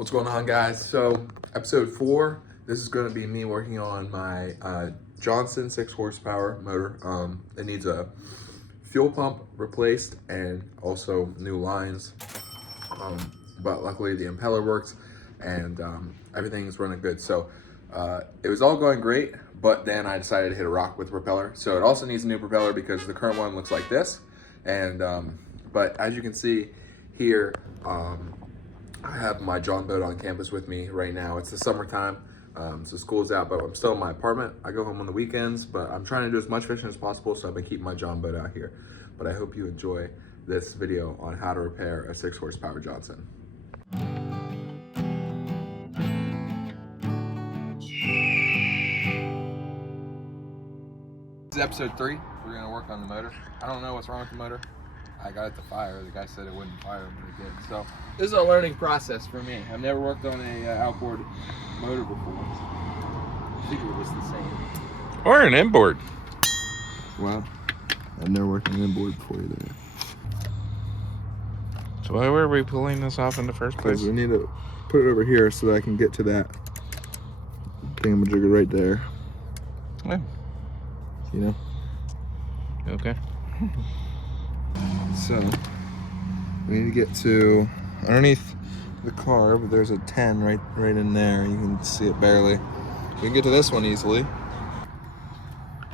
What's going on, guys? So episode 4, this is going to be me working on my Johnson 6 horsepower motor. It needs a fuel pump replaced and also new lines, but luckily the impeller works and everything's running good. So it was all going great, but then I decided to hit a rock with the propeller. So it also needs a new propeller because the current one looks like this. And but as you can see here, I have my John boat on campus with me right now. It's the summertime, so school's out, but I'm still in my apartment. I go home on the weekends, but I'm trying to do as much fishing as possible, so I've been keeping my John boat out here. But I hope you enjoy this video on how to repair a 6 horsepower Johnson. This is episode 3. We're gonna work on the motor. I don't know what's wrong with the motor. I got it to fire. The guy said it wouldn't fire, but it did. So this is a learning process for me. I've never worked on a outboard motor before. I think it was the same. Or an inboard. Well, I've never worked on an inboard before either. So why were we pulling this off in the first place? Because we need to put it over here so that I can get to that thingamajigger right there. Oh. You know? Okay. So, we need to get to underneath the carb. There's a 10 right in there. You can see it barely. We can get to this one easily.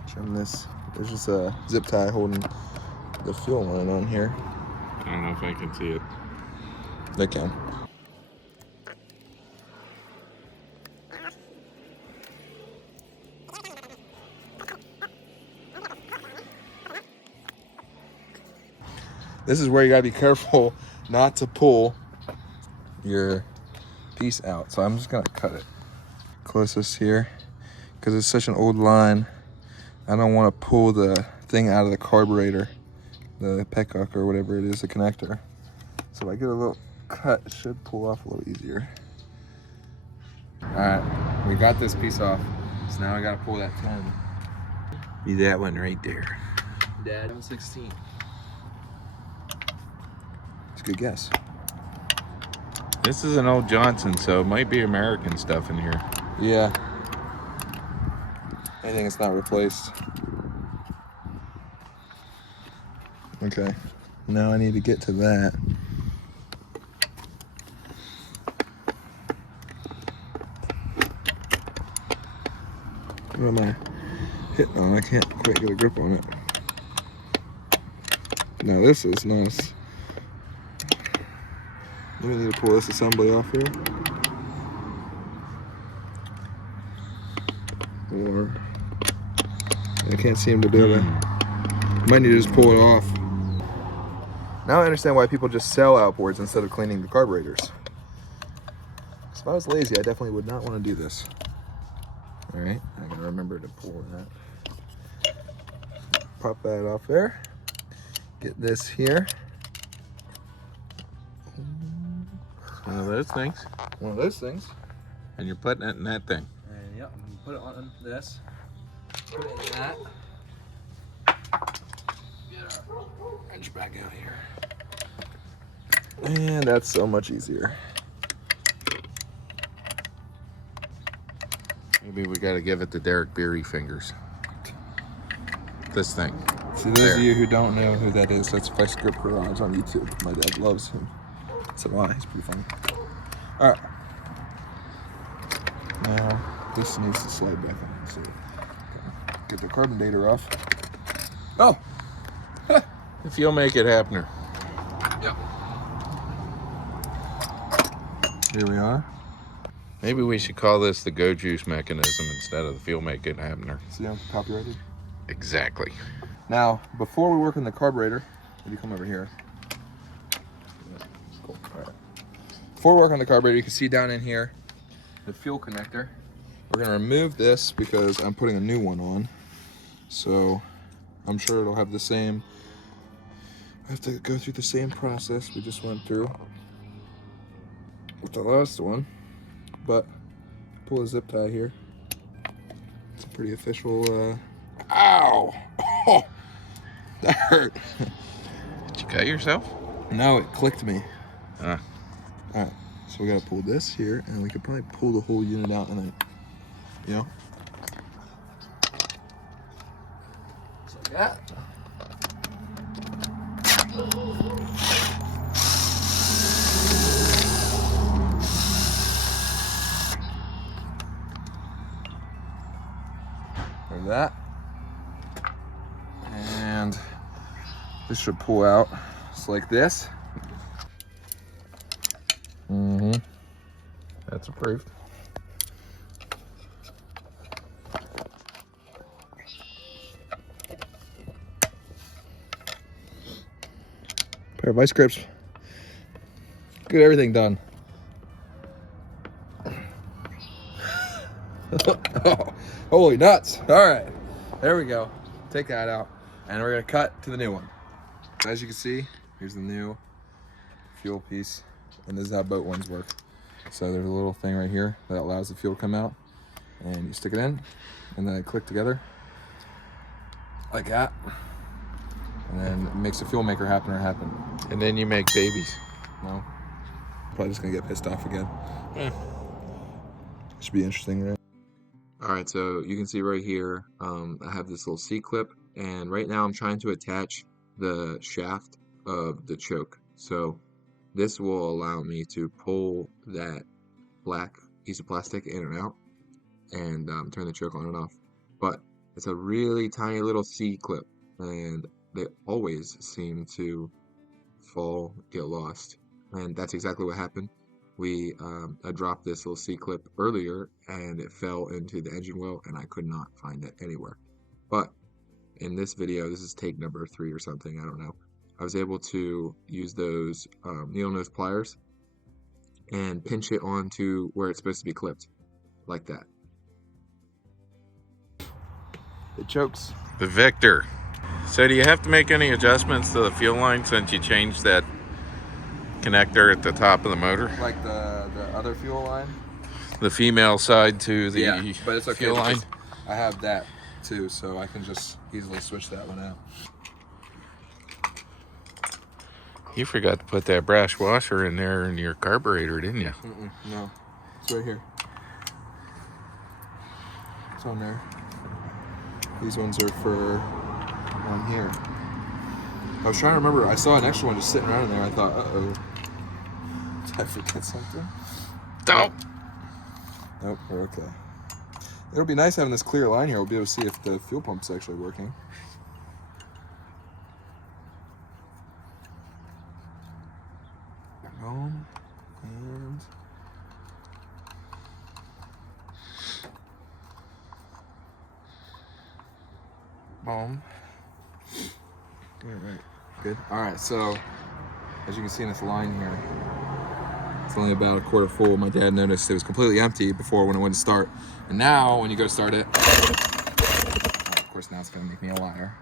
Trim this. There's just a zip tie holding the fuel line on here. I don't know if I can see it. They can. This is where you gotta be careful not to pull your piece out. So I'm just gonna cut it closest here because it's such an old line. I don't want to pull the thing out of the carburetor, the petcock or whatever it is, the connector. So if I get a little cut, it should pull off a little easier. All right, we got this piece off. So now I gotta pull that 10. Be that one right there. Dad, I'm 16. Good guess. This is an old Johnson, so it might be American stuff in here. Yeah. Anything that's not replaced. Okay. Now I need to get to that. What am I hitting on? I can't quite get a grip on it. Now this is nice. We need to pull this assembly off here. Or I can't seem to do it. Might need to just pull it off. Now I understand why people just sell outboards instead of cleaning the carburetors. So if I was lazy, I definitely would not want to do this. All right, I gotta remember to pull that. Pop that off there. Get this here. One of those things. One of those things. And you're putting it in that thing. And yep, I'm gonna put it on this. Put it in that. Get our wrench back out here. And that's so much easier. Maybe we gotta give it the Derek Beery fingers. This thing. See, those of you who don't know who that is, that's Vice Grip Garage on YouTube. My dad loves him. So why? He's pretty funny. All right. Now this needs to slide back on. So get the carbon dater off. Oh. If you'll make it happen. Yep. Here we are. Maybe we should call this the go juice mechanism instead of the fuel make it happen. See, I'm copyrighted. Exactly. Now, before we work on the carburetor, if you come over here. Cool. All right. Before we work on the carburetor, you can see down in here the fuel connector. We're gonna remove this because I'm putting a new one on. So I'm sure it'll have the same, I have to go through the same process we just went through with the last one. But pull a zip tie here. It's a pretty official, ow! Oh, that hurt. Did you cut yourself? No, it clicked me. Ah. All right, So we gotta pull this here, and we could probably pull the whole unit out, and then, you know, just like that. Like that. And this should pull out just like this. That's approved. Pair of vice grips. Get everything done. Oh, holy nuts. All right, there we go. Take that out, and we're gonna cut to the new one. As you can see, here's the new fuel piece, and this is how boat ones work. So there's a little thing right here that allows the fuel to come out, and you stick it in, and then they click together like that, and then it makes the fuel maker happen or happen. And then you make babies. No, probably just gonna get pissed off again. Yeah. Should be interesting, right? All right, so you can see right here, I have this little C-clip, and right now I'm trying to attach the shaft of the choke. So this will allow me to pull that black piece of plastic in and out, and turn the choke on and off. But it's a really tiny little C-clip, and they always seem to fall, get lost, and that's exactly what happened. I dropped this little C-clip earlier, and it fell into the engine well, and I could not find it anywhere. But in this video, this is take number 3 or something, I don't know, I was able to use those needle nose pliers and pinch it onto where it's supposed to be clipped, like that. It chokes. The Victor. So do you have to make any adjustments to the fuel line since you changed that connector at the top of the motor? Like the other fuel line? The female side to the but it's okay, fuel line? I have that too, so I can just easily switch that one out. You forgot to put that brass washer in there in your carburetor, didn't you? No, it's right here. It's on there. These ones are for on here. I was trying to remember, I saw an extra one just sitting around in there. I thought, uh-oh. Did I forget something? Nope. Nope, we're okay. It'll be nice having this clear line here. We'll be able to see if the fuel pump's actually working. Boom. And boom. Right. Good. All right, so as you can see in this line here, it's only about a quarter full. My dad noticed it was completely empty before when it went to start. And now when you go to start it, of course now it's gonna make me a liar.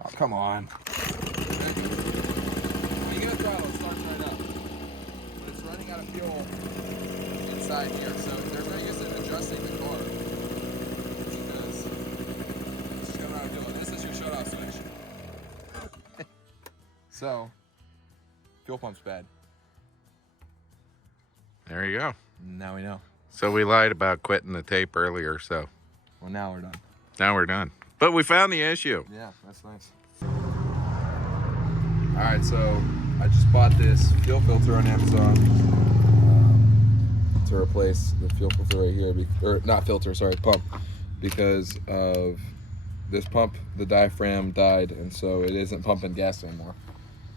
Oh, come on. When you get a throttle, it starts right up. But it's running out of fuel inside here, so there's no use in adjusting the car. Because it's just coming out of fuel. This is your shut-off switch. So, fuel pump's bad. There you go. Now we know. So we lied about quitting the tape earlier, so Well, now we're done. now we're done. But we found the issue. Yeah, that's nice. Alright, so I just bought this fuel filter on Amazon to replace the fuel filter right here, or not filter, sorry, pump, because of this pump, the diaphragm died, and so it isn't pumping gas anymore.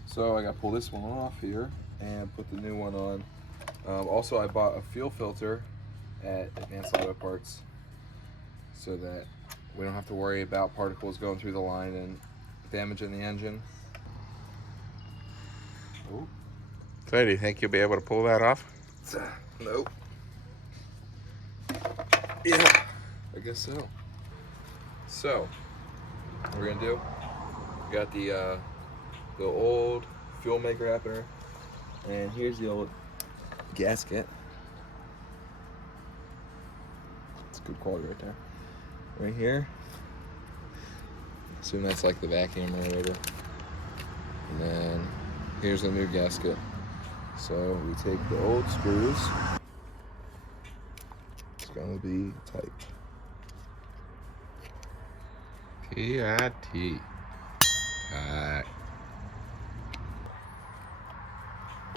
So I got to pull this one off here and put the new one on. Also, I bought a fuel filter at Advanced Auto Parts so that we don't have to worry about particles going through the line and damaging the engine. Oh. So do you think you'll be able to pull that off? Nope. Yeah, I guess so. So, what we're gonna do, we got the old fuel maker happener, and here's the old gasket. It's good quality right there. Right here. Assume that's like the vacuum or whatever. And then here's a new gasket. So we take the old screws. It's gonna be tight. T-I-T. Tight.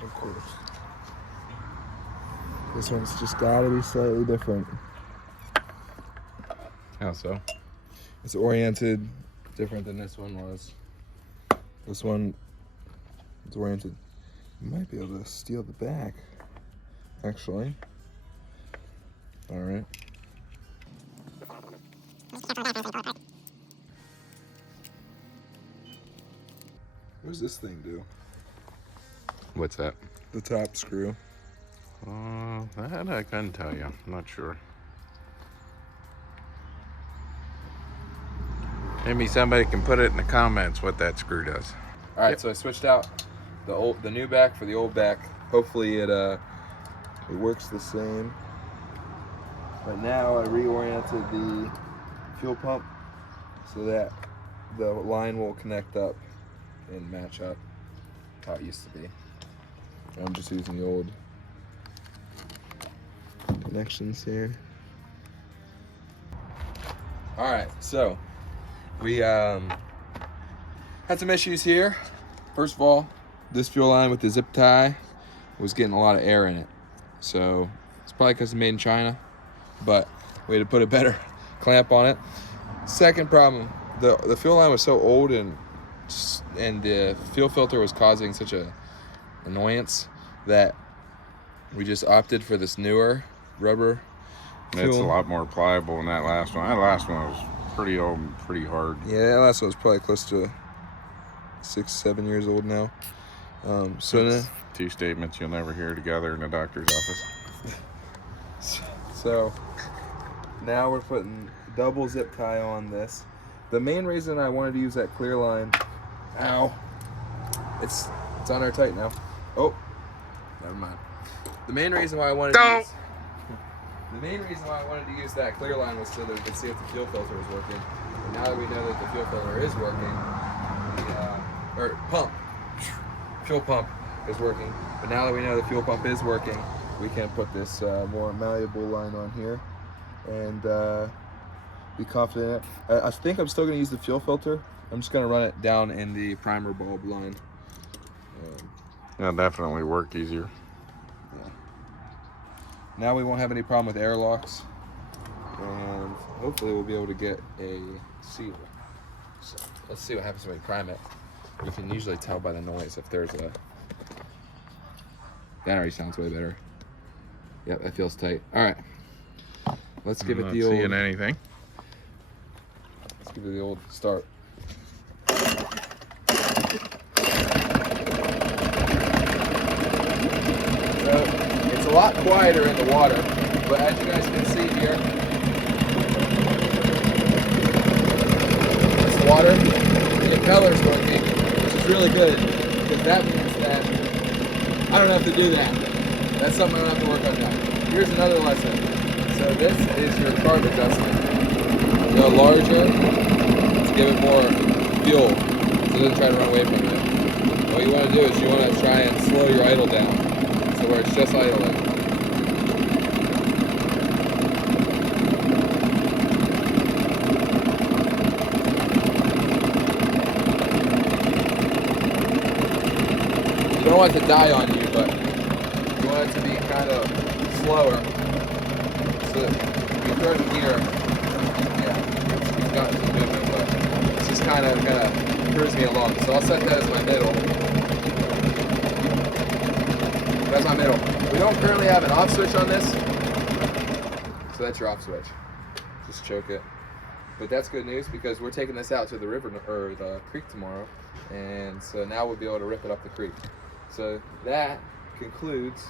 Of course. This one's just gotta be slightly different. How so? It's oriented different than this one was. This one is oriented. You might be able to steal the back, actually. All right. What does this thing do? What's that? The top screw. That I couldn't tell you. I'm not sure. Maybe somebody can put it in the comments what that screw does. All right, so I switched out the new back for the old back. Hopefully it works the same. But now I reoriented the fuel pump so that the line will connect up and match up how it used to be. I'm just using the old connections here. All right, so we had some issues here. First of all, this fuel line with the zip tie was getting a lot of air in it. So it's probably because it's made in China, but we had to put a better clamp on it. Second problem, the fuel line was so old and the fuel filter was causing such a annoyance that we just opted for this newer rubber fuel. It's a lot more pliable than that last one. That last one was pretty old and pretty hard. Yeah, that last one was probably close to 6-7 years old now. So two statements you'll never hear together in a doctor's office. So now we're putting double zip tie on this. The main reason I wanted to use that clear line, ow, it's on there tight now. Oh, never mind. The main reason why I wanted to use that clear line was so that we could see if the fuel filter was working. And now that we know that the fuel filter is working, fuel pump is working. But now that we know the fuel pump is working, we can put this more malleable line on here and be confident in it. I think I'm still going to use the fuel filter. I'm just going to run it down in the primer bulb line. It'll definitely work easier. Yeah. Now we won't have any problem with airlocks, and hopefully we'll be able to get a seal. So let's see what happens when we prime it. You can usually tell by the noise if there's a... That already sounds way better. Yep, that feels tight. All right, let's give it the old... Not seeing anything. Let's give it the old start. So it's a lot quieter in the water, but as you guys can see here, this water, the impeller's working, which is really good, because that means that I don't have to do that. That's something I don't have to work on now. Here's another lesson. So this is your carb adjustment. Go larger to give it more fuel, so it doesn't try to run away from it. What you want to do is you want to try and slow your idle down, so where it's just idling. You don't want it to die on you, but you want it to be kind of slower. So you throw it in here, yeah, it's got some movement, but it's just kind of cruise me along. So I'll set that as my middle. That's my middle. We don't currently have an off switch on this, so that's your off switch. Just choke it. But that's good news because we're taking this out to the river or the creek tomorrow, and so now we'll be able to rip it up the creek. So that concludes.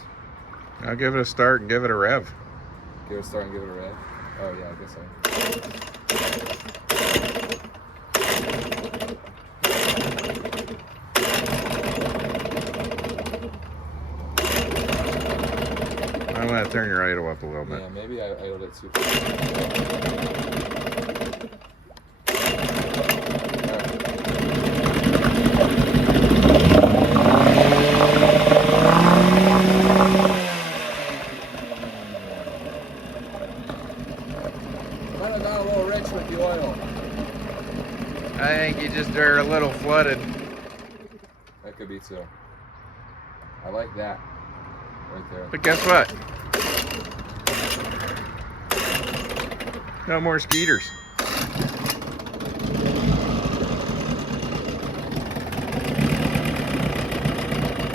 I'll give it a start and give it a rev. Give it a start and give it a rev. Oh yeah, I guess so. I'm gonna turn your idle up a little bit. Yeah, maybe I idled it too far. flooded. That could be too. I like that right there. But guess what? No more skeeters.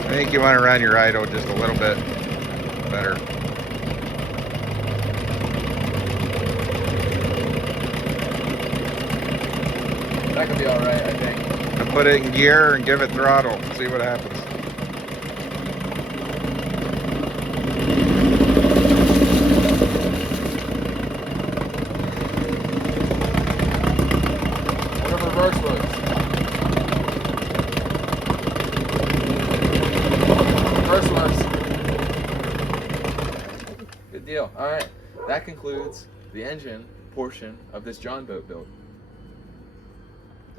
I think you want to run your idle just a little bit better. That could be all right, I think. And put it in gear and give it throttle. See what happens. What if reverse works? Reverse works. Good deal. All right. That concludes the engine portion of this John boat build.